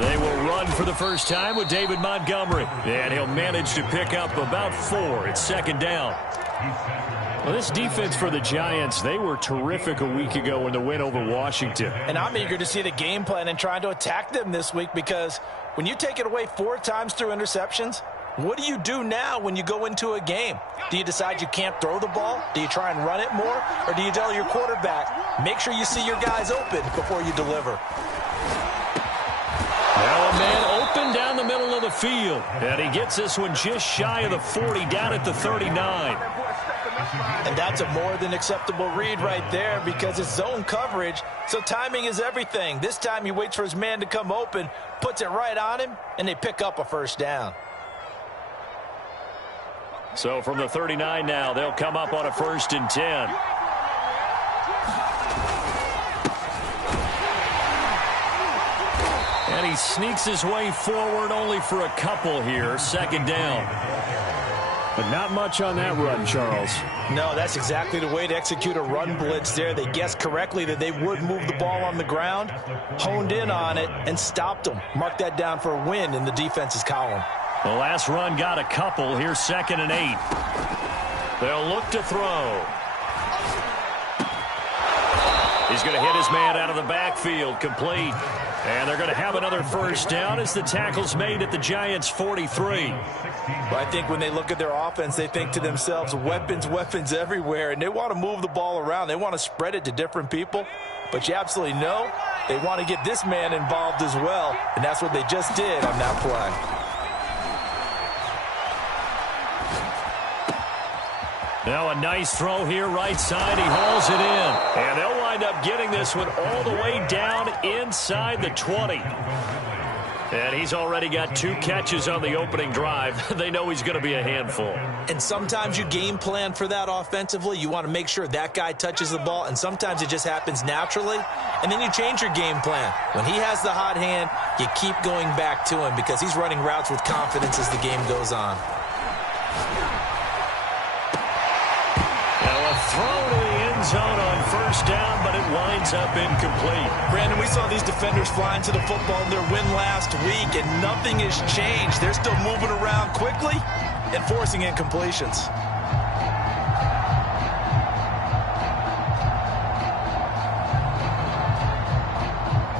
They will run for the first time with David Montgomery. And he'll manage to pick up about 4. It's second down. Well, this defense for the Giants, they were terrific a week ago in the win over Washington. And I'm eager to see the game plan and trying to attack them this week, because when you take it away 4 times through interceptions, what do you do now when you go into a game? Do you decide you can't throw the ball? Do you try and run it more? Or do you tell your quarterback, make sure you see your guys open before you deliver? Now a man open down the middle of the field. And he gets this one just shy of the 40, down at the 39. And that's a more than acceptable read right there, because it's zone coverage, so timing is everything. This time he waits for his man to come open, puts it right on him, and they pick up a first down. So from the 39 now, they'll come up on a 1st and 10. And he sneaks his way forward only for a couple here. Second down. But not much on that run, Charles. No, that's exactly the way to execute a run blitz there. They guessed correctly that they would move the ball on the ground, honed in on it, and stopped them. Mark that down for a win in the defense's column. The last run got a couple. Here's 2nd and 8. They'll look to throw. He's going to hit his man out of the backfield, complete. And they're going to have another first down as the tackle's made at the Giants' 43. Well, I think when they look at their offense, they think to themselves, weapons, weapons everywhere, and they want to move the ball around. They want to spread it to different people, but you absolutely know they want to get this man involved as well, and that's what they just did on that play. Now a nice throw here, right side. He hauls it in. And they'll wind up getting this one all the way down inside the 20. And he's already got 2 catches on the opening drive. They know he's going to be a handful. And sometimes you game plan for that offensively. You want to make sure that guy touches the ball, and sometimes it just happens naturally. And then you change your game plan. When he has the hot hand, you keep going back to him because he's running routes with confidence as the game goes on. Throw to the end zone on first down, but it winds up incomplete. Brandon, we saw these defenders flying to the football in their win last week, and nothing has changed. They're still moving around quickly and forcing incompletions.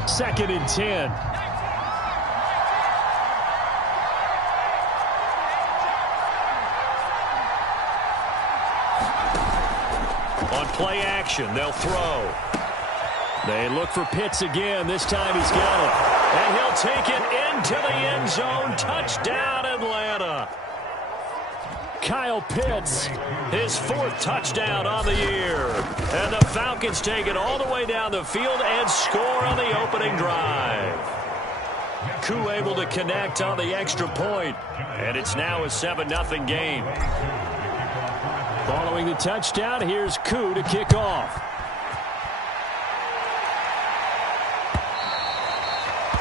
Second and 10. On play action, they'll throw. They look for Pitts again. This time he's got it. And he'll take it into the end zone. Touchdown, Atlanta. Kyle Pitts, his 4th touchdown on the year. And the Falcons take it all the way down the field and score on the opening drive. Koo able to connect on the extra point. And it's now a 7-0 game. Following the touchdown, here's Koo to kick off.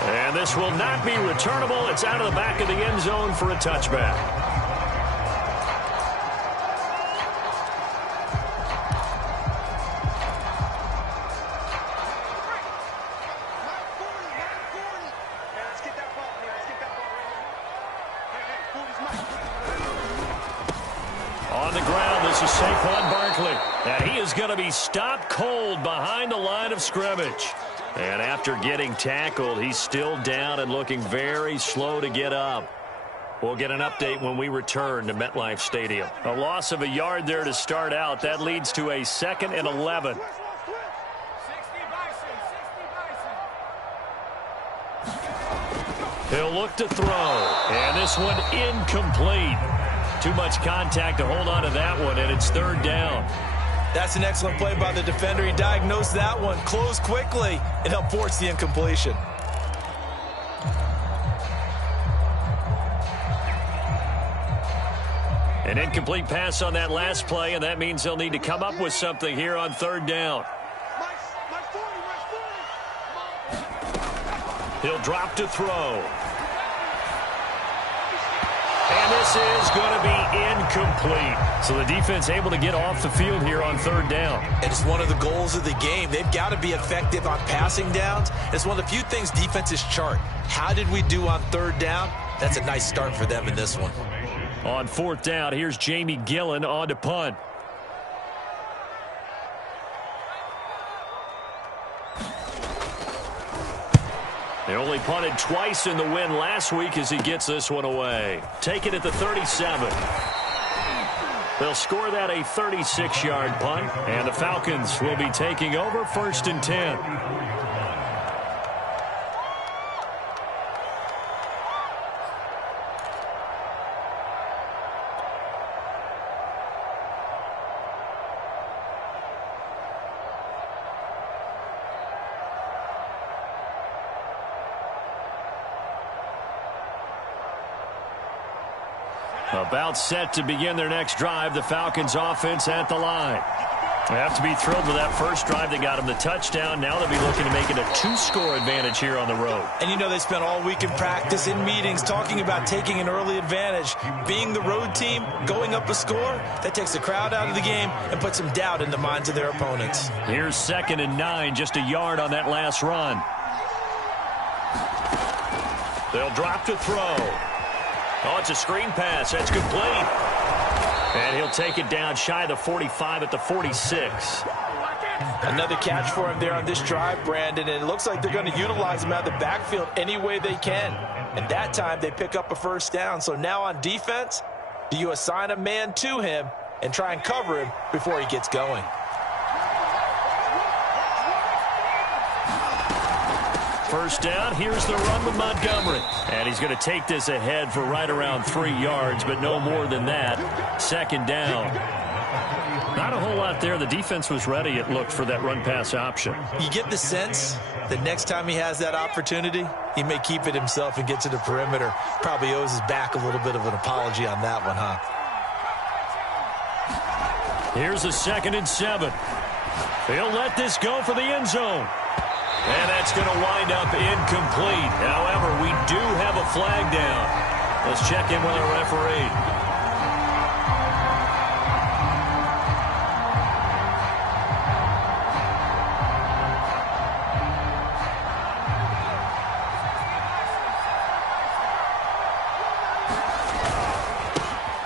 And this will not be returnable. It's out of the back of the end zone for a touchback. On the ground, this is Saquon Barkley. And he is going to be stopped cold behind the line of scrimmage. And after getting tackled, he's still down and looking very slow to get up. We'll get an update when we return to MetLife Stadium. A loss of a yard there to start out. That leads to a 2nd and 11. He'll look to throw. And this one incomplete. Too much contact to hold on to that one, and it's 3rd down. That's an excellent play by the defender. He diagnosed that one, closed quickly, and helped force the incompletion. An incomplete pass on that last play, and that means they'll need to come up with something here on 3rd down. He'll drop to throw. And this is going to be incomplete. So the defense able to get off the field here on third down. It's one of the goals of the game. They've got to be effective on passing downs. It's one of the few things defenses chart. How did we do on third down? That's a nice start for them in this one. On fourth down, here's Jamie Gillen on to punt. They only punted twice in the win last week as he gets this one away. Take it at the 37. They'll score that a 36-yard punt, and the Falcons will be taking over 1st and 10. About set to begin their next drive, the Falcons offense at the line. They have to be thrilled with that first drive that got them the touchdown. Now they'll be looking to make it a 2-score advantage here on the road. And you know they spent all week in practice, in meetings, talking about taking an early advantage. Being the road team, going up a score, that takes the crowd out of the game and puts some doubt in the minds of their opponents. Here's 2nd and 9, just a yard on that last run. They'll drop to throw. Oh, it's a screen pass. That's complete. And he'll take it down shy of the 45 at the 46. Another catch for him there on this drive, Brandon, and it looks like they're going to utilize him out of the backfield any way they can. And that time they pick up a first down. So now on defense, do you assign a man to him and try and cover him before he gets going? First down, here's the run with Montgomery. And he's going to take this ahead for right around 3 yards, but no more than that. 2nd down. Not a whole lot there. The defense was ready, it looked, for that run-pass option. You get the sense that next time he has that opportunity, he may keep it himself and get to the perimeter. Probably owes his back a little bit of an apology on that one, huh? Here's a 2nd and 7. He'll let this go for the end zone. And that's going to wind up incomplete. However, we do have a flag down. Let's check in with our referee.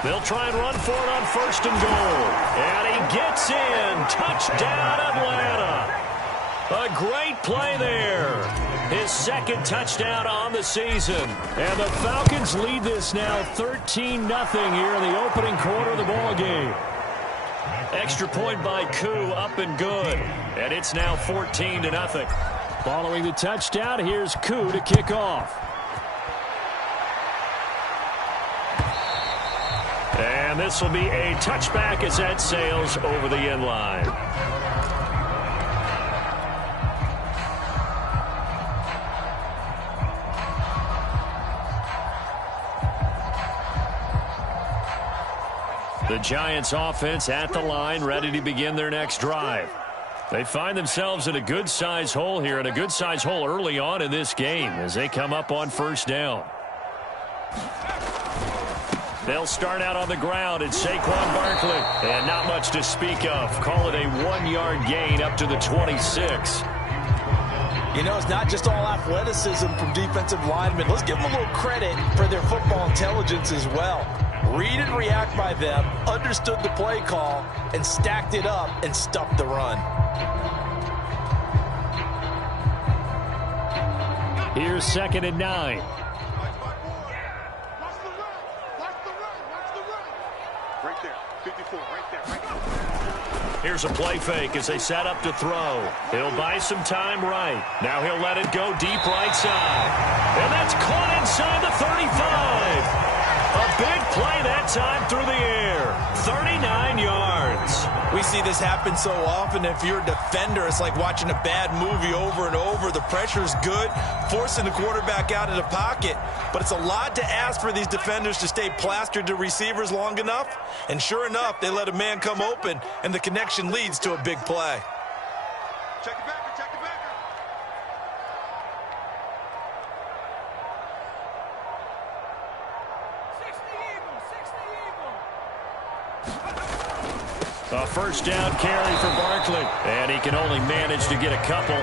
They'll try and run for it on 1st and goal. And he gets in. Touchdown, Atlanta. A great play there. His 2nd touchdown on the season. And the Falcons lead this now 13-0 here in the opening quarter of the ball game. Extra point by Koo, up and good. And it's now 14-0. Following the touchdown, here's Koo to kick off. And this will be a touchback as that sails over the end line. The Giants offense at the line, ready to begin their next drive. They find themselves in a good-sized hole here, and a good-sized hole early on in this game as they come up on 1st down. They'll start out on the ground at Saquon Barkley. And not much to speak of. Call it a 1-yard gain up to the 26. You know, it's not just all athleticism from defensive linemen. Let's give them a little credit for their football intelligence as well. Read and react by them, understood the play call, and stacked it up and stuffed the run. Here's 2nd and 9. Right there, 54, right there. Here's a play fake as they set up to throw. He'll buy some time right. Now he'll let it go deep right side. And that's caught inside the 35. A big play that time through the air. 39 yards. We see this happen so often. If you're a defender, it's like watching a bad movie over and over. The pressure's good, forcing the quarterback out of the pocket. But it's a lot to ask for these defenders to stay plastered to receivers long enough. And sure enough, they let a man come open, and the connection leads to a big play. Check it back. A first down carry for Barkley. And he can only manage to get a couple.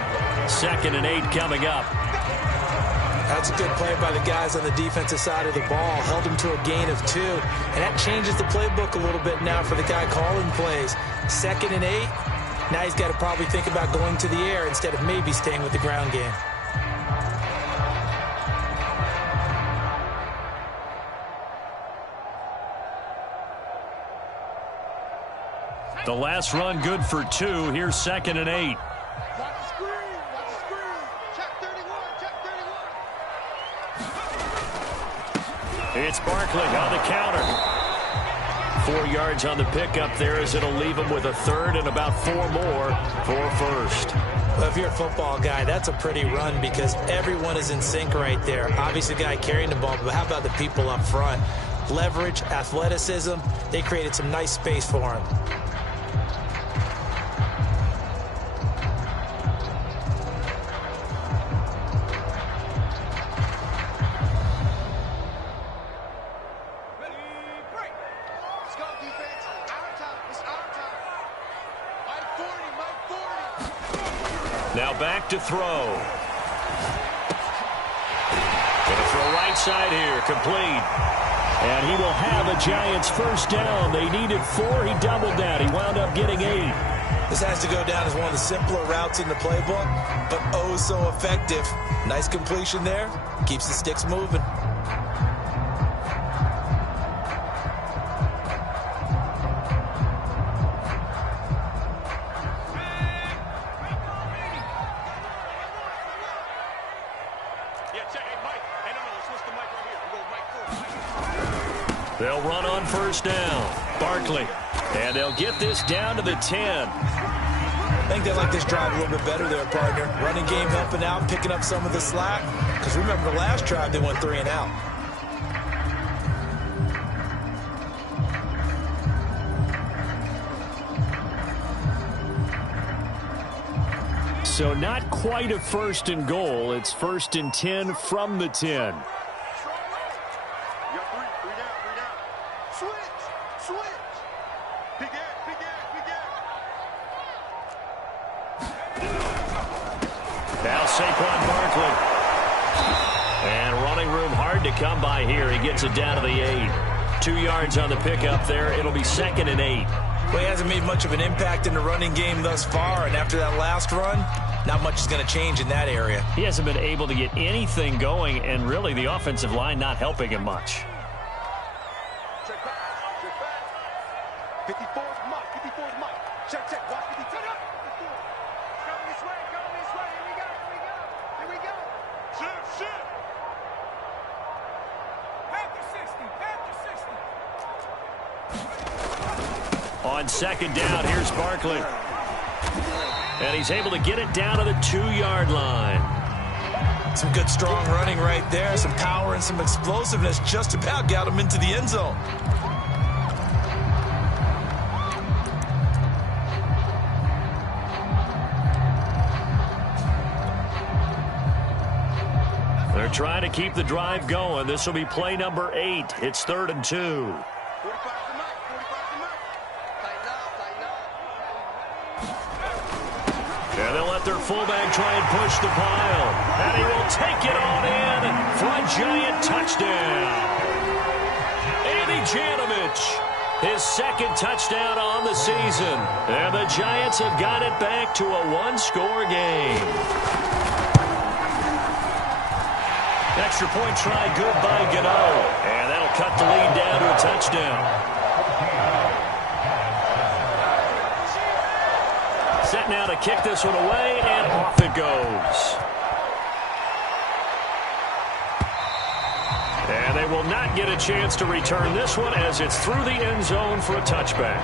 2nd and 8 coming up. That's a good play by the guys on the defensive side of the ball. Held him to a gain of 2. And that changes the playbook a little bit now for the guy calling plays. 2nd and 8. Now he's got to probably think about going to the air instead of maybe staying with the ground game. The last run good for 2. Here's 2nd and 8. Watch the screen. Watch the screen. Check 31. Check 31. It's Barkley on the counter. 4 yards on the pickup there as it'll leave him with a 3rd and about 4 more for first. Well, if you're a football guy, that's a pretty run because everyone is in sync right there. Obviously, the guy carrying the ball, but how about the people up front? Leverage, athleticism, they created some nice space for him. Now back to throw. Gonna throw right side here, complete. And he will have a Giants first down. They needed 4. He doubled that. He wound up getting 8. This has to go down as one of the simpler routes in the playbook, but oh so effective. Nice completion there. Keeps the sticks moving. They'll run on first down. Barkley. And they'll get this down to the 10. I think they like this drive a little bit better there, partner. Running game helping out, picking up some of the slack. Because remember the last drive, they went 3 and out. So not quite a 1st and goal. It's 1st and 10 from the 10. Now Saquon Barkley. And running room hard to come by here. He gets it down to the 8. 2 yards on the pickup there. It'll be 2nd and 8. Well, he hasn't made much of an impact in the running game thus far, and after that last run, not much is going to change in that area. He hasn't been able to get anything going, and really the offensive line not helping him much. Check back. Check back. 54 is Mike. 54 is Mike. Check, check. Watch 52. Coming this way. Coming this way. Here we go. Here we go. Here we go. Shift, shift. Panther 60. Panther 60. On 2nd down, here's Barkley. And he's able to get it down to the 2-yard line. Some good, strong running right there. Some power and some explosiveness just about got him into the end zone. They're trying to keep the drive going. This will be play number 8. It's 3rd and 2. 45 to Mike. 45 to Mike. Tighten up. Tighten up. And they'll let their fullback try and push the pile. And he will take it on in for a Giant touchdown. Andy Janovich, his 2nd touchdown on the season. And the Giants have got it back to a 1-score game. Extra point try good by Gano. And that'll cut the lead down to a touchdown. Set now to kick this one away, and off it goes. And they will not get a chance to return this one as it's through the end zone for a touchback.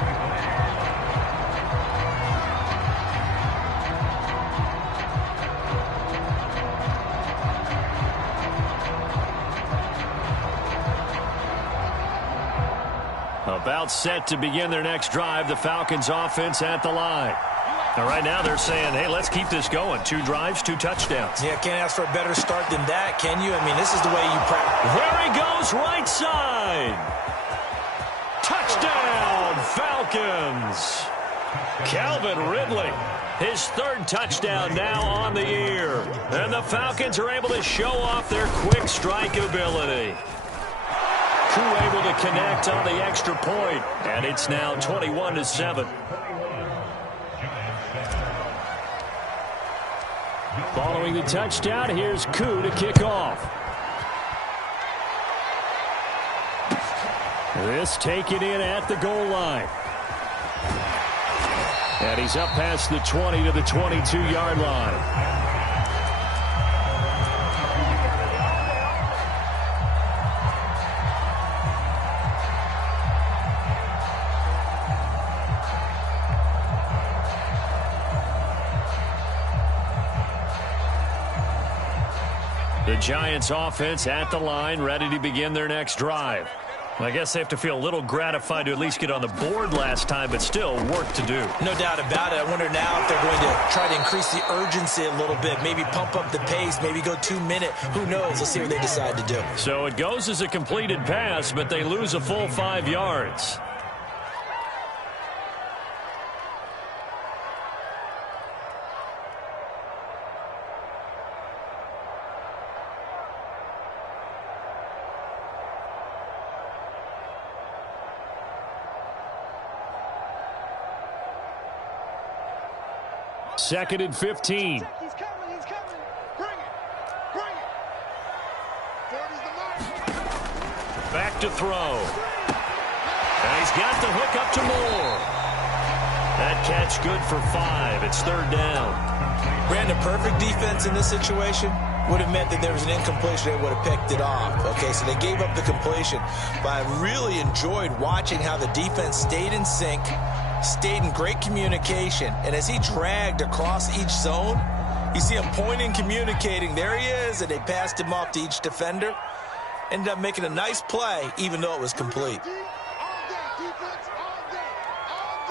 About set to begin their next drive, the Falcons offense at the line. Now, right now they're saying, hey, let's keep this going. 2 drives, 2 touchdowns. Yeah, can't ask for a better start than that, can you? I mean, this is the way you practice. There he goes, right side. Touchdown, Falcons. Calvin Ridley, his third touchdown now on the year. And the Falcons are able to show off their quick strike ability. Crew able to connect on the extra point, and it's now 21-7. Following the touchdown, here's Koo to kick off. This taken in at the goal line. And he's up past the 20 to the 22-yard line. The Giants offense at the line, ready to begin their next drive. I guess they have to feel a little gratified to at least get on the board last time, but still work to do. No doubt about it. I wonder now if they're going to try to increase the urgency a little bit, maybe pump up the pace, maybe go 2 minute. Who knows? Let's see what they decide to do. So it goes as a completed pass, but they lose a full 5 yards. Second and 15. He's coming, he's coming. Bring it. Bring it. Ford is the mark. Back to throw. And he's got the hook up to Moore. That catch good for 5. It's third down. Brandon, perfect defense in this situation would have meant that there was an incompletion. They would have picked it off. Okay, so they gave up the completion. But I really enjoyed watching how the defense stayed in sync, stayed in great communication, and as he dragged across each zone, you see him pointing, communicating. There he is, and they passed him off to each defender. Ended up making a nice play, even though it was complete. All day, defense, all day, all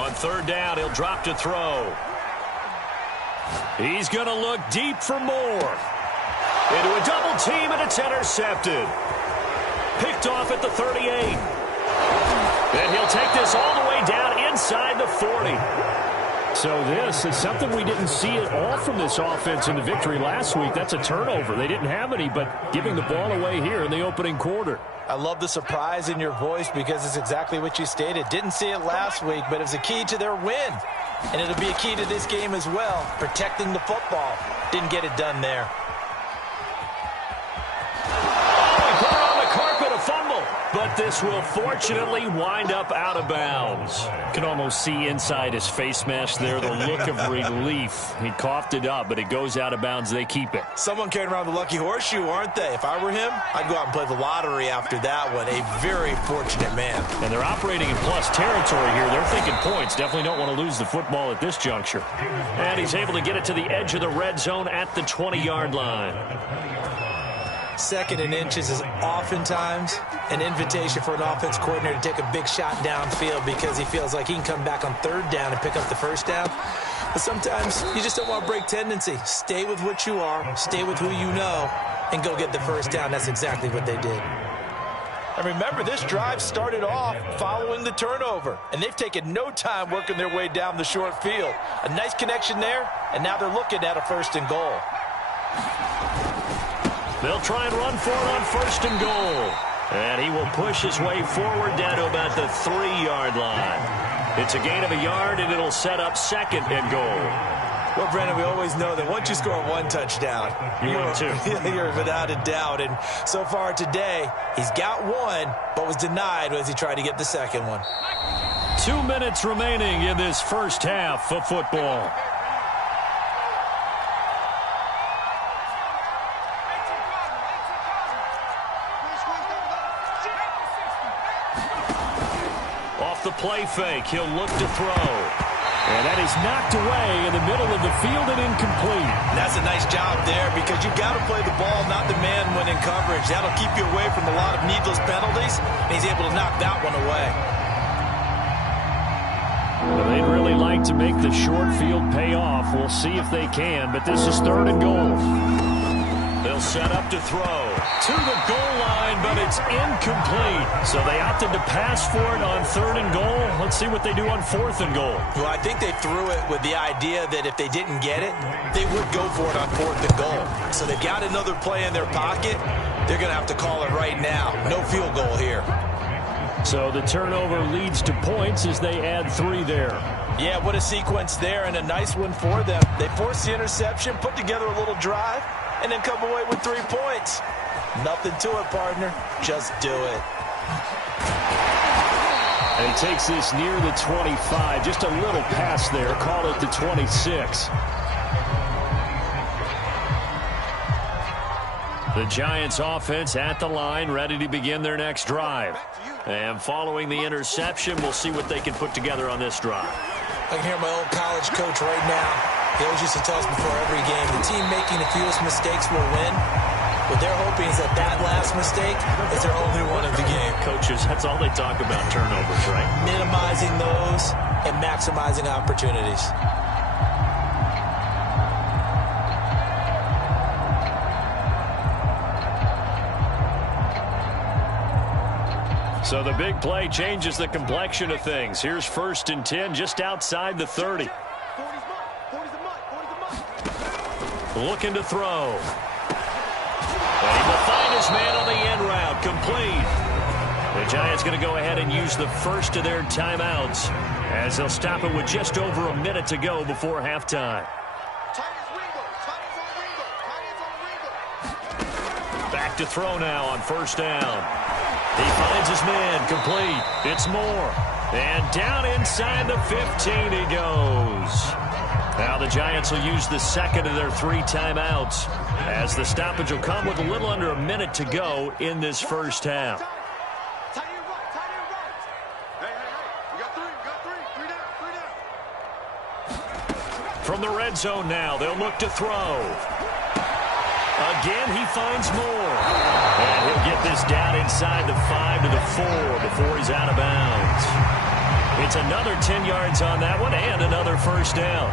day. On third down, he'll drop to throw. He's going to look deep for Moore. Into a double team, and it's intercepted. Picked off at the 38. And he'll take this all the way down inside the 40. So this is something we didn't see at all from this offense in the victory last week. That's a turnover. They didn't have any, but giving the ball away here in the opening quarter. I love the surprise in your voice because it's exactly what you stated. Didn't see it last week, but it was a key to their win. And it'll be a key to this game as well, protecting the football. Didn't get it done there. Put it on the carpet, a fumble. But this will fortunately wind up out of bounds. Can almost see inside his face mask there the look of relief. He coughed it up, but it goes out of bounds. They keep it. Someone carrying around the lucky horseshoe, aren't they? If I were him, I'd go out and play the lottery after that one. A very fortunate man. And they're operating in plus territory here. They're thinking points. Definitely don't want to lose the football at this juncture. And he's able to get it to the edge of the red zone at the 20-yard line. Second and inches is oftentimes an invitation for an offense coordinator to take a big shot downfield because he feels like he can come back on third down and pick up the first down. But sometimes you just don't want to break tendency. Stay with what you are, stay with who you know, and go get the first down. That's exactly what they did. And remember, this drive started off following the turnover, and they've taken no time working their way down the short field. A nice connection there, and now they're looking at a first and goal. They'll try and run for it on first and goal. And he will push his way forward down to about the 3-yard line. It's a gain of a yard, and it'll set up second and goal. Well, Brandon, we always know that once you score one touchdown, you're without a doubt. And so far today, he's got one, but was denied as he tried to get the second one. 2 minutes remaining in this first half of football. The play fake. He'll look to throw. And that is knocked away in the middle of the field and incomplete. That's a nice job there because you've got to play the ball, not the man when in coverage. That'll keep you away from a lot of needless penalties, and he's able to knock that one away. Well, they'd really like to make the short field pay off. We'll see if they can, but this is 3rd and goal. They'll set up to throw to the goal line, but it's incomplete. So they opted to pass for it on 3rd and goal. Let's see what they do on 4th and goal. Well, I think they threw it with the idea that if they didn't get it, they would go for it on 4th and goal. So they've got another play in their pocket. They're going to have to call it right now. No field goal here. So the turnover leads to points as they add 3 there. Yeah, what a sequence there, and a nice one for them. They forced the interception, put together a little drive, and then come away with 3 points. Nothing to it, partner. Just do it. And he takes this near the 25. Just a little pass there. Call it the 26. The Giants offense at the line, ready to begin their next drive. And following the interception, we'll see what they can put together on this drive. I can hear my old college coach right now. He always used to tell us before every game, the team making the fewest mistakes will win. What they're hoping is that that last mistake is their only one of the game. Coaches, that's all they talk about, turnovers, right? Minimizing those and maximizing opportunities. So the big play changes the complexion of things. Here's 1st and 10 just outside the 30. Looking to throw. And he will find his man on the end route. Complete. The Giants going to go ahead and use the first of their timeouts as they'll stop it with just over a minute to go before halftime. Back to throw now on 1st down. He finds his man, complete. It's Moore. And down inside the 15 he goes. Now the Giants will use the second of their 3 timeouts as the stoppage will come with a little under a minute to go in this first half. From the red zone now, they'll look to throw. Again, he finds Moore. And he'll get this down inside the 5 to the 4 before he's out of bounds. It's another 10 yards on that one and another 1st down.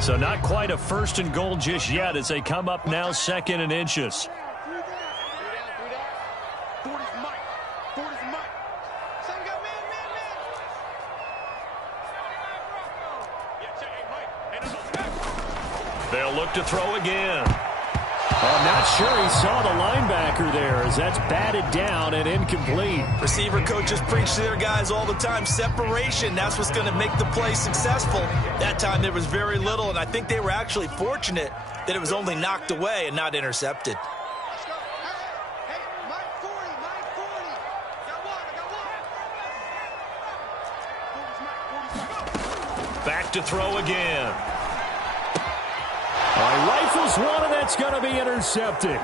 So not quite a 1st and goal just yet as they come up now 2nd and inches. They'll look to throw again. I'm not sure he saw the linebacker there as that's batted down and incomplete. Receiver coaches preach to their guys all the time. Separation, that's what's going to make the play successful. That time there was very little, and I think they were actually fortunate that it was only knocked away and not intercepted. Back to throw again. Rifles one, and that's going to be intercepted.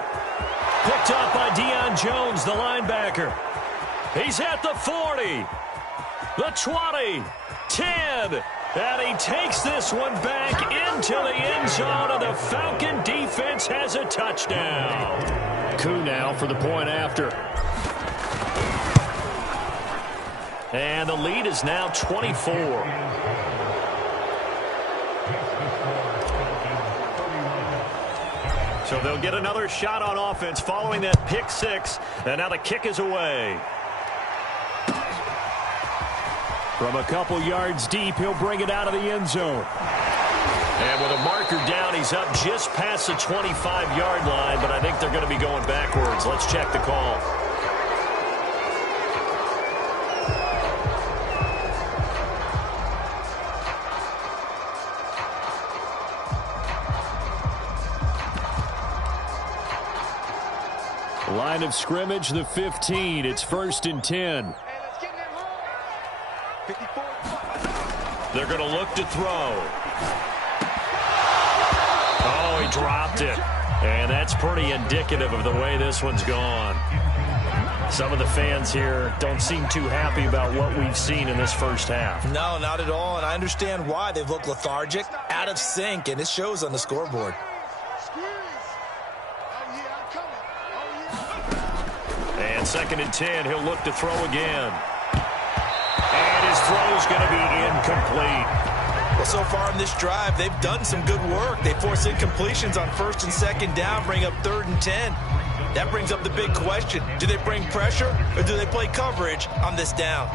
Picked up by Deion Jones, the linebacker. He's at the 40, the 20, 10, and he takes this one back into the end zone, and the Falcon defense has a touchdown. Coup now for the point after. And the lead is now 24. So they'll get another shot on offense following that pick 6, and now the kick is away. From a couple yards deep, he'll bring it out of the end zone. And with a marker down, he's up just past the 25-yard line, but I think they're going to be going backwards. Let's check the call. Line of scrimmage, the 15. It's 1st and 10. They're going to look to throw. Oh, he dropped it. And that's pretty indicative of the way this one's gone. Some of the fans here don't seem too happy about what we've seen in this first half. No, not at all, and I understand why. They've looked lethargic, out of sync, and it shows on the scoreboard. And 2nd and 10, he'll look to throw again. And his throw's going to be incomplete. Well, so far in this drive, they've done some good work. They force incompletions on 1st and 2nd down, bring up 3rd and 10. That brings up the big question. Do they bring pressure or do they play coverage on this down?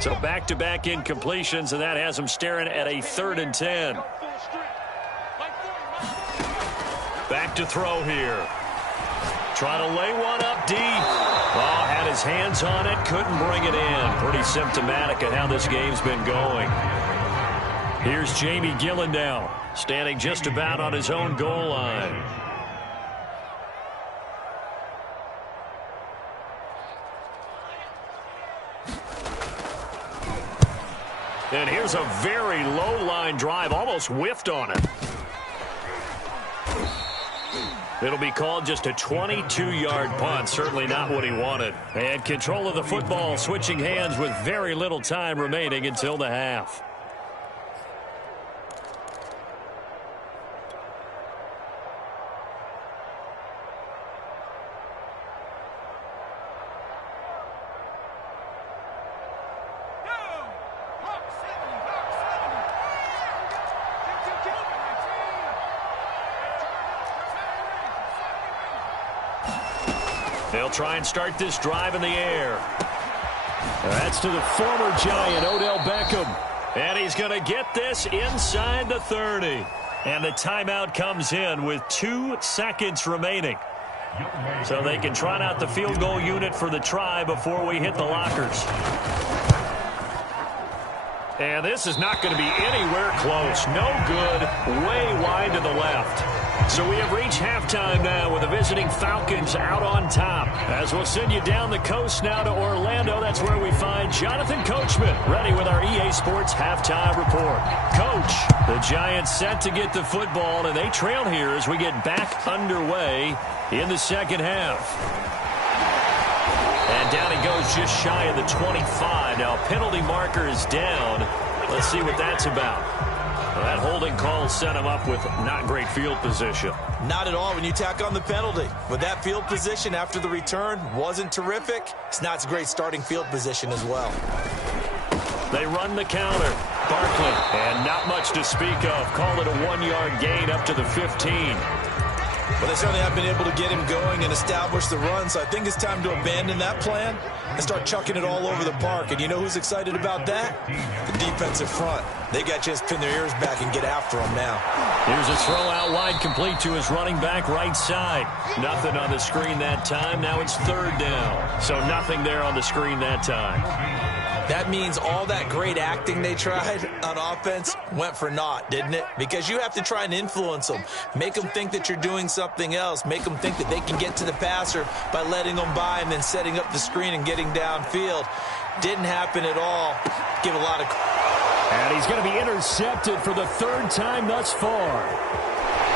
So back-to-back incompletions, and that has them staring at a 3rd and 10. Back to throw here. Trying to lay one up deep. Oh, had his hands on it, couldn't bring it in. Pretty symptomatic of how this game's been going. Here's Jamie Gillen now, standing just about on his own goal line. And here's a very low line drive, almost whiffed on it. It'll be called just a 22-yard punt, certainly not what he wanted. And control of the football, switching hands with very little time remaining until the half. They'll try and start this drive in the air. That's to the former Giant, Odell Beckham. And he's going to get this inside the 30. And the timeout comes in with 2 seconds remaining. So they can trot out the field goal unit for the try before we hit the lockers. And this is not going to be anywhere close. No good. Way wide to the left. So we have reached halftime now with the visiting Falcons out on top. As we'll send you down the coast now to Orlando, that's where we find Jonathan Coachman ready with our EA Sports halftime report. Coach, the Giants set to get the football, and they trail here as we get back underway in the second half. And down he goes just shy of the 25. Now penalty marker is down. Let's see what that's about. Well, that holding call set him up with not great field position. Not at all when you tack on the penalty. But that field position after the return wasn't terrific. It's not a great starting field position as well. They run the counter. Barkley, and not much to speak of. Call it a 1-yard gain up to the 15. Well, they certainly have been able to get him going and establish the run, so I think it's time to abandon that plan and start chucking it all over the park. And you know who's excited about that? The defensive front. They got just pin their ears back and get after him now. Here's a throw out wide, complete to his running back right side. Nothing on the screen that time. Now it's 3rd down. So nothing there on the screen that time. That means all that great acting they tried on offense went for naught, didn't it? Because you have to try and influence them. Make them think that you're doing something else. Make them think that they can get to the passer by letting them by and then setting up the screen and getting downfield. Didn't happen at all. Give a lot of... And he's going to be intercepted for the 3rd time thus far.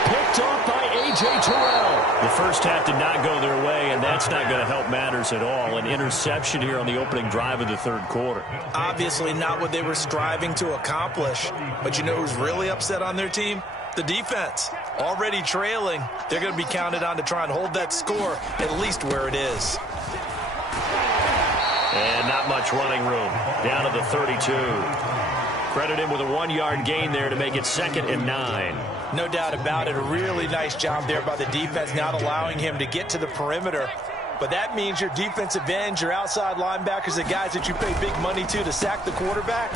Picked off by A.J. Terrell. The first half did not go their way, and that's not going to help matters at all. An interception here on the opening drive of the 3rd quarter. Obviously not what they were striving to accomplish. But you know who's really upset on their team? The defense. Already trailing. They're going to be counted on to try and hold that score at least where it is. And not much running room. Down to the 32. Credit him with a 1-yard gain there to make it 2nd and 9. No doubt about it. A really nice job there by the defense, not allowing him to get to the perimeter. But that means your defensive ends, your outside linebackers, the guys that you pay big money to sack the quarterback,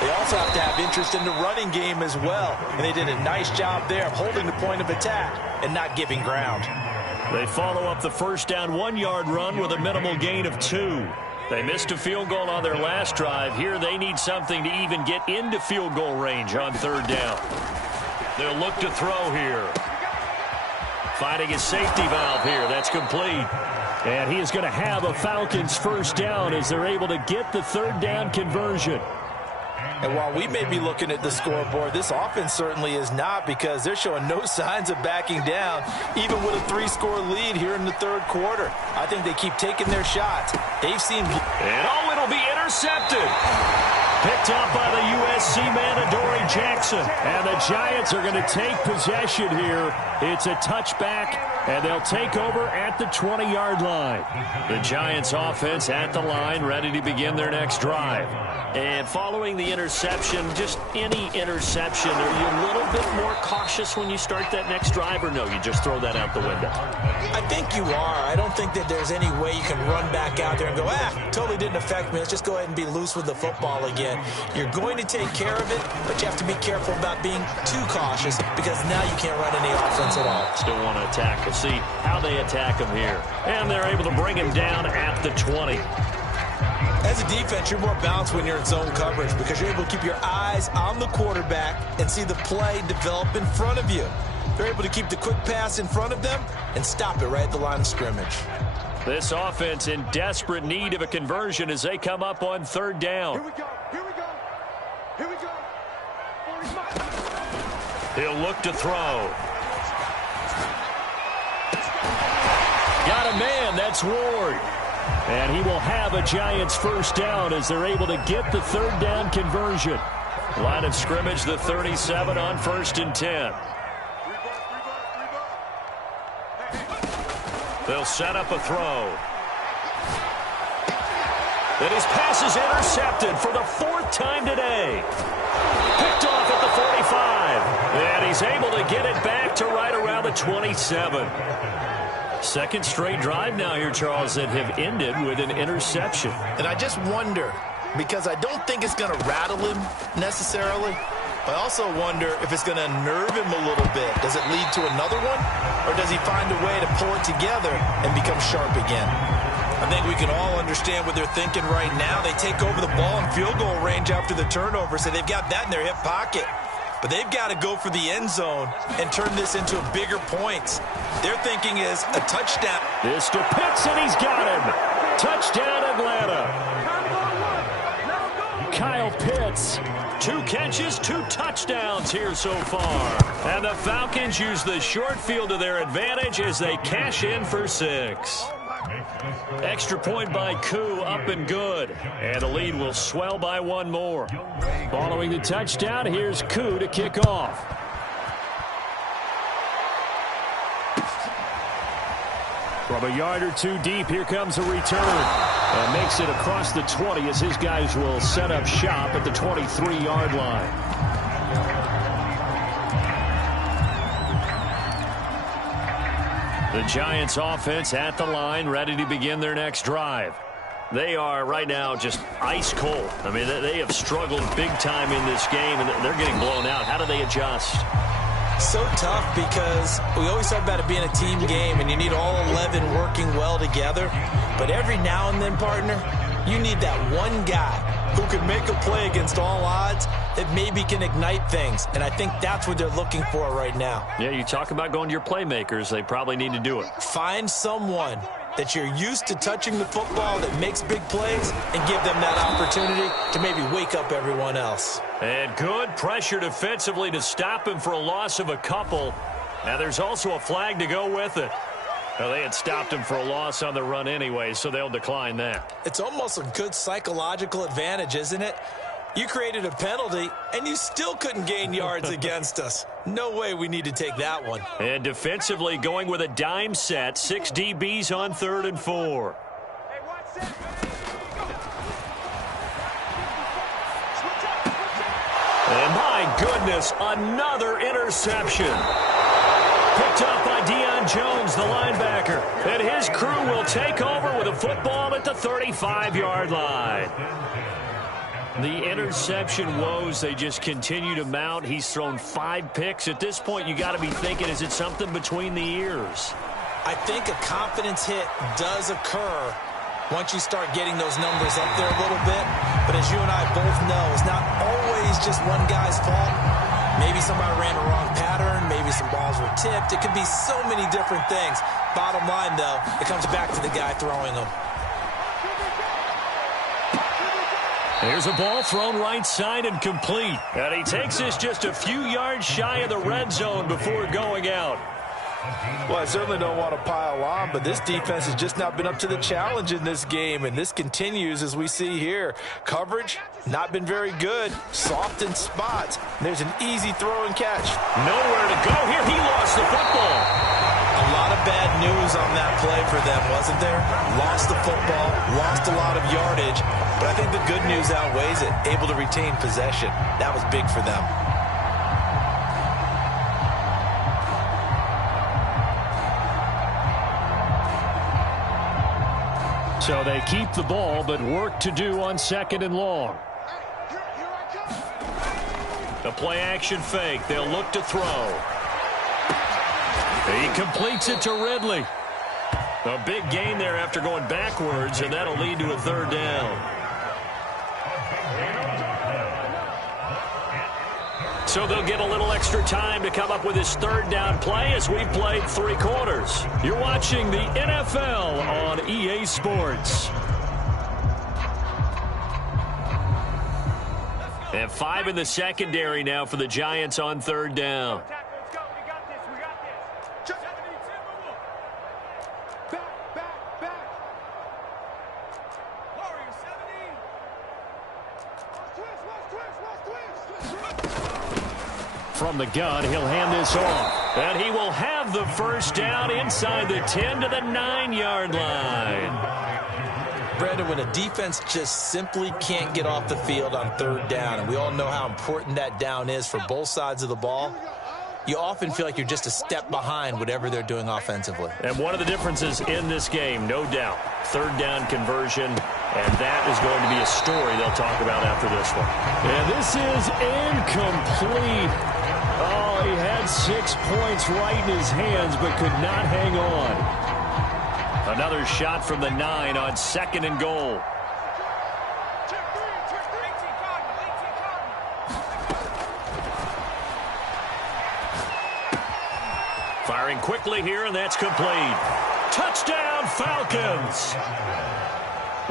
they also have to have interest in the running game as well. And they did a nice job there of holding the point of attack and not giving ground. They follow up the first down 1-yard run with a minimal gain of 2. They missed a field goal on their last drive. Here they need something to even get into field goal range on 3rd down. They'll look to throw here. Finding his safety valve here. That's complete. And he is going to have a Falcons first down as they're able to get the 3rd down conversion. And while we may be looking at the scoreboard, this offense certainly is not, because they're showing no signs of backing down, even with a 3-score lead here in the 3rd quarter. I think they keep taking their shots. They've seen... And it'll be intercepted. Picked up by the USC man, Adoree Jackson. And the Giants are going to take possession here. It's a touchback, and they'll take over at the 20-yard line. The Giants offense at the line, ready to begin their next drive. And following the interception, just any interception, are you a little bit more cautious when you start that next drive, or no, you just throw that out the window? I think you are. I don't think that there's any way you can run back out there and go, totally didn't affect me. Let's just go ahead and be loose with the football again. You're going to take care of it, but you have to be careful about being too cautious because now you can't run any offense at all. Still want to attack. We'll see how they attack him here. And they're able to bring him down at the 20. As a defense, you're more balanced when you're in zone coverage because you're able to keep your eyes on the quarterback and see the play develop in front of you. They're able to keep the quick pass in front of them and stop it right at the line of scrimmage. This offense in desperate need of a conversion as they come up on third down. Here we go. Here we go. Here we go. He'll look to throw. Got a man. That's Ward. And he will have a Giants first down as they're able to get the third down conversion. Line of scrimmage, the 37 on 1st and 10. They'll set up a throw. And his pass is intercepted for the 4th time today. Picked off at the 45. And he's able to get it back to right around the 27. Second straight drive now here, Charles, that have ended with an interception. And I just wonder, because I don't think it's going to rattle him necessarily, I also wonder if it's going to nerve him a little bit. Does it lead to another one? Or does he find a way to pull it together and become sharp again? I think we can all understand what they're thinking right now. They take over the ball in field goal range after the turnover, so they've got that in their hip pocket. But they've got to go for the end zone and turn this into bigger points. Their thinking is a touchdown. This to Pitts, and he's got him. Touchdown, Atlanta. Kyle Pitts, 2 catches, 2 touchdowns here so far. And the Falcons use the short field to their advantage as they cash in for 6. Extra point by Koo, up and good. And the lead will swell by 1 more. Following the touchdown, here's Koo to kick off. From a yard or 2 deep, here comes a return. And makes it across the 20 as his guys will set up shop at the 23-yard line. The Giants offense at the line, ready to begin their next drive. They are right now just ice cold. I mean, they have struggled big time in this game, and they're getting blown out. How do they adjust? So tough because we always talk about it being a team game, and you need all 11 working well together. But every now and then, partner, you need that one guy who can make a play against all odds that maybe can ignite things. And I think that's what they're looking for right now. Yeah, you talk about going to your playmakers. They probably need to do it. Find someone that you're used to touching the football that makes big plays and give them that opportunity to maybe wake up everyone else. And good pressure defensively to stop him for a loss of a couple. Now there's also a flag to go with it. Well, they had stopped him for a loss on the run anyway, so they'll decline that. It's almost a good psychological advantage, isn't it? You created a penalty, and you still couldn't gain yards against us. No way we need to take that one. And defensively going with a dime set, 6 DBs on 3rd and 4. Hey, watch that. And my goodness, another interception. Picked up by Deion Jones, the linebacker. And his crew will take over with a football at the 35-yard line. The interception woes, they just continue to mount. He's thrown 5 picks. At this point, you got to be thinking, is it something between the ears? I think a confidence hit does occur once you start getting those numbers up there a little bit. But as you and I both know, it's not always just one guy's fault. Maybe somebody ran a wrong pattern. Maybe some balls were tipped. It could be so many different things. Bottom line, though, it comes back to the guy throwing them. Here's a ball thrown right side and complete. And he takes this just a few yards shy of the red zone before going out. Well, I certainly don't want to pile on, but this defense has just not been up to the challenge in this game, and this continues as we see here. Coverage, not been very good. Soft in spots. There's an easy throw and catch. Nowhere to go here. He lost the football. A lot of bad news on that play for them, wasn't there? Lost the football, lost a lot of yardage, but I think the good news outweighs it. Able to retain possession. That was big for them. So they keep the ball, but work to do on 2nd and long. The play action fake. They'll look to throw. He completes it to Ridley. A big gain there after going backwards, and that'll lead to a 3rd down. So they'll get a little extra time to come up with his 3rd down play as we've played 3 quarters. You're watching the NFL on EA Sports. And 5 in the secondary now for the Giants on 3rd down. From the gun, he'll hand this off. And he will have the 1st down inside the 10 to the 9-yard line. Brandon, when a defense just simply can't get off the field on 3rd down, and we all know how important that down is for both sides of the ball, you often feel like you're just a step behind whatever they're doing offensively. And one of the differences in this game, no doubt, 3rd down conversion, and that is going to be a story they'll talk about after this one. And this is incomplete. Oh, he had 6 points right in his hands, but could not hang on. Another shot from the 9 on 2nd and goal. Firing quickly here, and that's complete. Touchdown, Falcons!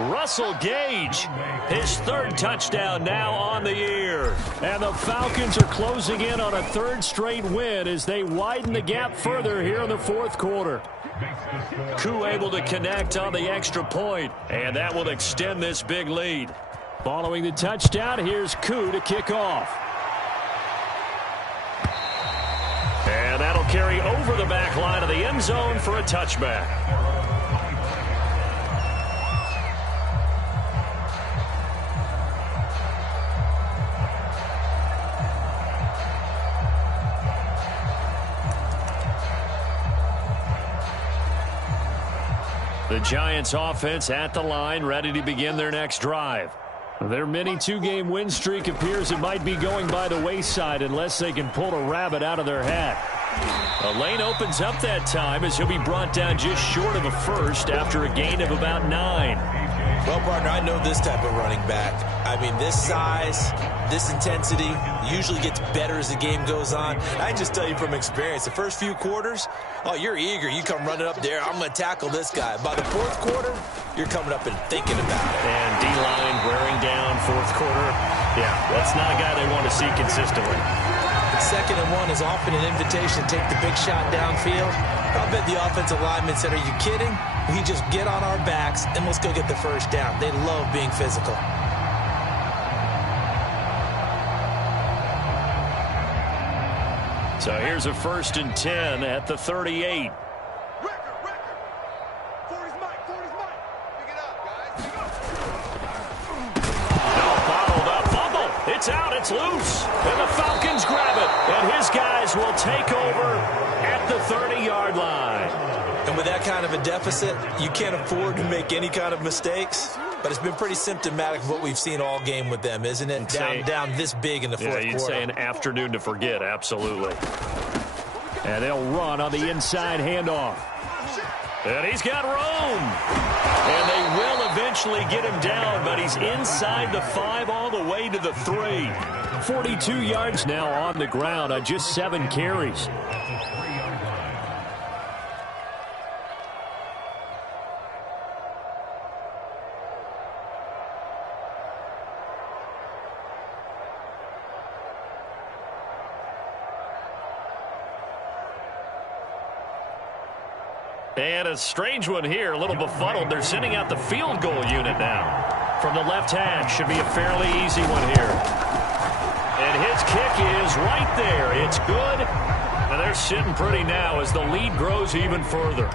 Russell Gage, his 3rd touchdown now on the year. And the Falcons are closing in on a 3rd straight win as they widen the gap further here in the 4th quarter. Koo able to connect on the extra point, and that will extend this big lead. Following the touchdown, here's Koo to kick off. And that'll carry over the back line of the end zone for a touchback. The Giants offense at the line, ready to begin their next drive. Their mini 2-game win streak appears it might be going by the wayside unless they can pull a rabbit out of their hat. A lane opens up that time as he'll be brought down just short of a 1st after a gain of about 9. Well, partner, I know this type of running back. I mean, this size, this intensity usually gets better as the game goes on. I just tell you from experience, the first few quarters, oh, you're eager. You come running up there, I'm going to tackle this guy. By the 4th quarter, you're coming up and thinking about it. And D-line wearing down 4th quarter. Yeah, that's not a guy they want to see consistently. 2nd and 1 is often an invitation to take the big shot downfield. I bet the offensive lineman said, are you kidding? We just get on our backs and let's go get the 1st down. They love being physical. So here's a 1st and 10 at the 38. It's out, it's loose, and the Falcons grab it, and his guys will take over at the 30-yard line. And with that kind of a deficit, you can't afford to make any kind of mistakes, but it's been pretty symptomatic of what we've seen all game with them, isn't it? Down this big in the 4th quarter. Yeah, you'd say an afternoon to forget, absolutely. And they'll run on the inside handoff. And he's got room. And they will eventually get him down, but he's inside the 5 all the way to the 3. 42 yards now on the ground on just 7 carries. And a strange one here, a little befuddled. They're sending out the field goal unit now. From the left hash, should be a fairly easy one here. And his kick is right there. It's good. And they're sitting pretty now as the lead grows even further.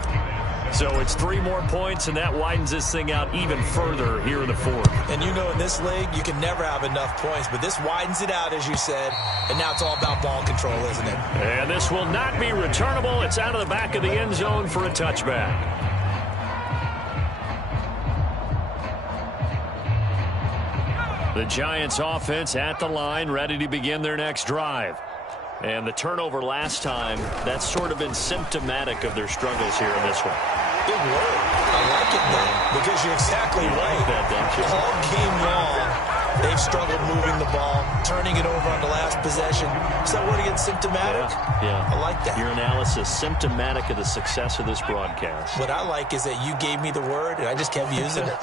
So it's 3 more points, and that widens this thing out even further here in the fourth. And you know in this league, you can never have enough points, but this widens it out, as you said, and now it's all about ball control, isn't it? And this will not be returnable. It's out of the back of the end zone for a touchback. The Giants offense at the line, ready to begin their next drive. And the turnover last time, that's sort of been symptomatic of their struggles here in this one. Big word. I like it, though, because you're exactly right. All game long, they've struggled moving the ball, turning it over on the last possession. Is that word again, symptomatic? Yeah. I like that. Your analysis, symptomatic of the success of this broadcast. What I like is that you gave me the word, and I just kept using it.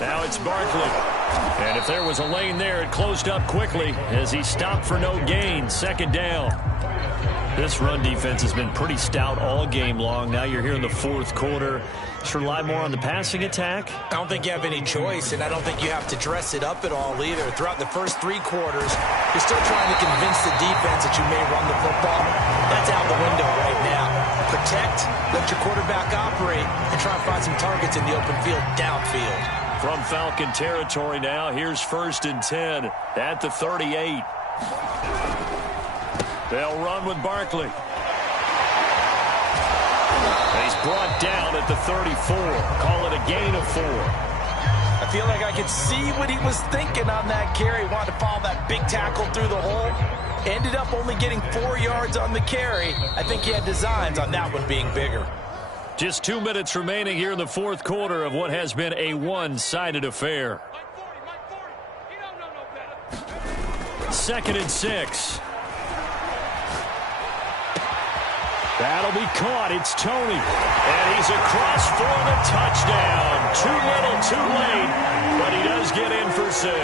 Now it's Barkley. And if there was a lane there, it closed up quickly as he stopped for no gain. Second down. This run defense has been pretty stout all game long. Now you're here in the fourth quarter. Just rely more on the passing attack. I don't think you have any choice, and I don't think you have to dress it up at all either. Throughout the first 3 quarters, you're still trying to convince the defense that you may run the football. That's out the window right now. Protect, let your quarterback operate, and try and find some targets in the open field downfield. From Falcon territory now, here's 1st and 10 at the 38. They'll run with Barkley. He's brought down at the 34. Call it a gain of 4. I feel like I could see what he was thinking on that carry. Wanted to follow that big tackle through the hole. Ended up only getting 4 yards on the carry. I think he had designs on that one being bigger. Just 2 minutes remaining here in the fourth quarter of what has been a one-sided affair. 2nd and 6. That'll be caught. It's Tony. And he's across for the touchdown. Too little, too late. But he does get in for 6.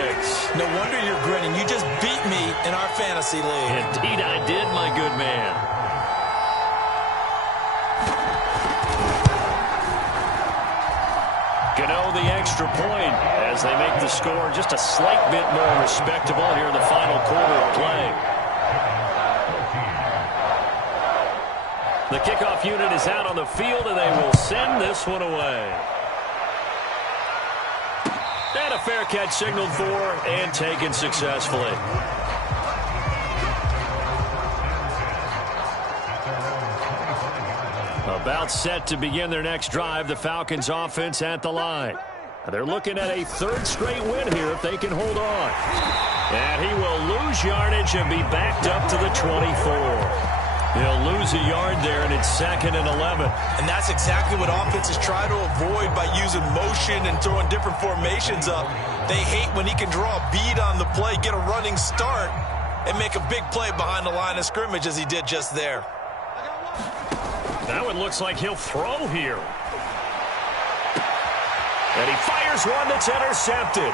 No wonder you're grinning. You just beat me in our fantasy league. Indeed I did, my good man. Gano the extra point as they make the score just a slight bit more respectable here in the final quarter of play. The kickoff unit is out on the field, and they will send this one away. And a fair catch signaled for and taken successfully. About set to begin their next drive, the Falcons offense at the line. They're looking at a 3rd straight win here if they can hold on. And he will lose yardage and be backed up to the 24. He'll lose a yard there, and it's 2nd and 11. And that's exactly what offenses try to avoid by using motion and throwing different formations up. They hate when he can draw a bead on the play, get a running start, and make a big play behind the line of scrimmage as he did just there. That one looks like he'll throw here. And he fires one that's intercepted.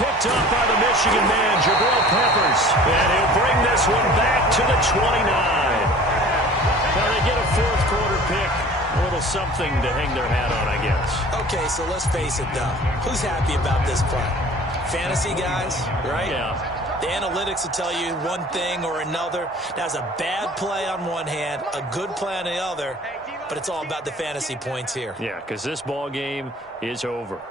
Picked up by the Michigan man, Jabril Peppers. And he'll bring this one back to the 29. Now they get a fourth quarter pick. A little something to hang their hat on, I guess. Okay, so let's face it, though. Who's happy about this play? Fantasy guys, right? Yeah. The analytics will tell you one thing or another. That's a bad play on one hand, a good play on the other, but it's all about the fantasy points here. Yeah, because this ball game is over.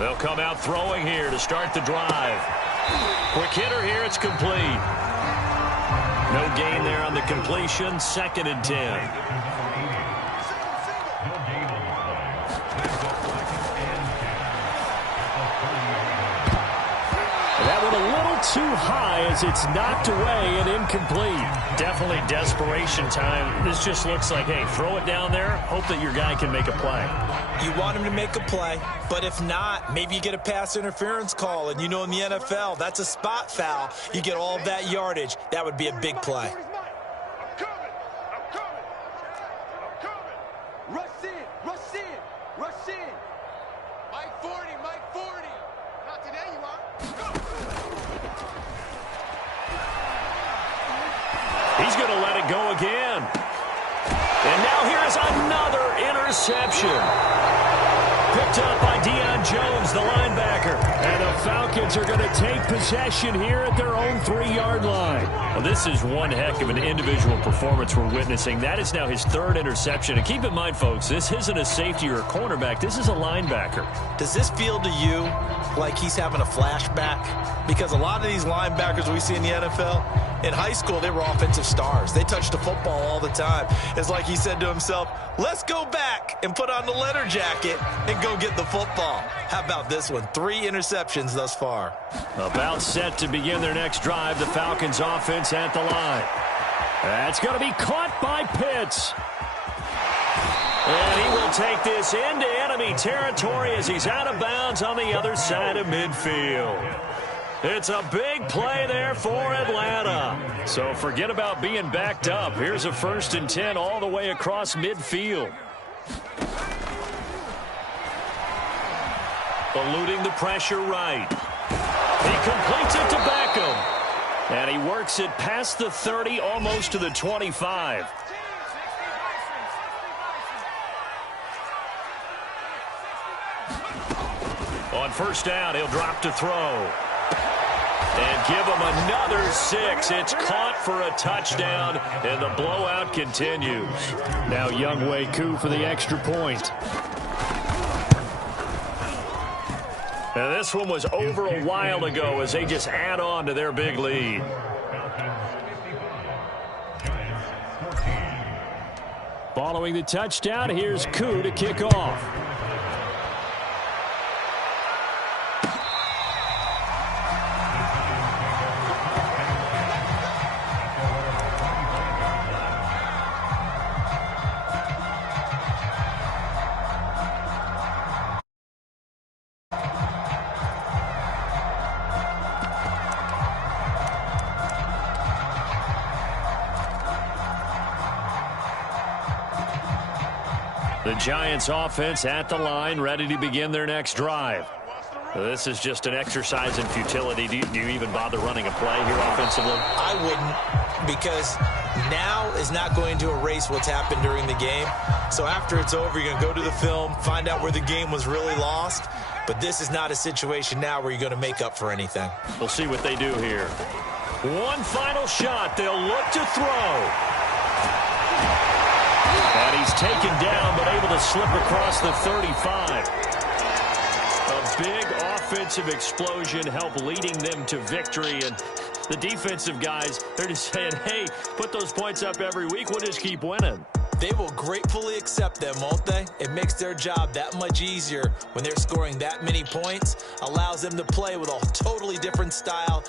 They'll come out throwing here to start the drive. Quick hitter here, it's complete. No gain there on the completion, 2nd and 10. That one a little too high as it's knocked away and incomplete. Definitely desperation time. This just looks like, hey, throw it down there, hope that your guy can make a play. You want him to make a play, but if not, maybe you get a pass interference call, and you know in the NFL, that's a spot foul. You get all of that yardage. That would be a big play. Rush in. Mike 40. He's going to let it go again. And now here is another interception. Picked up by Deion Jones, the linebacker. And the Falcons are going to take possession here at their own 3-yard line. Well, this is one heck of an individual performance we're witnessing. That is now his 3rd interception. And keep in mind, folks, this isn't a safety or a cornerback. This is a linebacker. Does this feel to you like he's having a flashback? Because a lot of these linebackers we see in the NFL, in high school, they were offensive stars. They touched the football all the time. It's like he said to himself, let's go back and put on the leather jacket and go get the football. How about this one? 3 interceptions thus far. About set to begin their next drive. The Falcons offense at the line. That's going to be caught by Pitts. And he will take this into enemy territory as he's out of bounds on the other side of midfield. It's a big play there for Atlanta. So forget about being backed up. Here's a 1st and 10 all the way across midfield. Eluding the pressure right. He completes it to Beckham. And he works it past the 30, almost to the 25. On 1st down, he'll drop to throw. And give him another 6. It's caught for a touchdown, and the blowout continues. Now Younghoe Koo for the extra point. And this one was over a while ago as they just add on to their big lead. Following the touchdown, here's Koo to kick off. The Giants offense at the line, ready to begin their next drive. This is just an exercise in futility. Do you even bother running a play here offensively? I wouldn't, because now is not going to erase what's happened during the game. So after it's over, you're going to go to the film, find out where the game was really lost. But this is not a situation now where you're going to make up for anything. We'll see what they do here. One final shot. They'll look to throw. And he's taken down, but able to slip across the 35. A big offensive explosion helped leading them to victory. And the defensive guys, they're just saying, hey, put those points up every week. We'll just keep winning. They will gratefully accept them, won't they? It makes their job that much easier when they're scoring that many points. Allows them to play with a totally different style.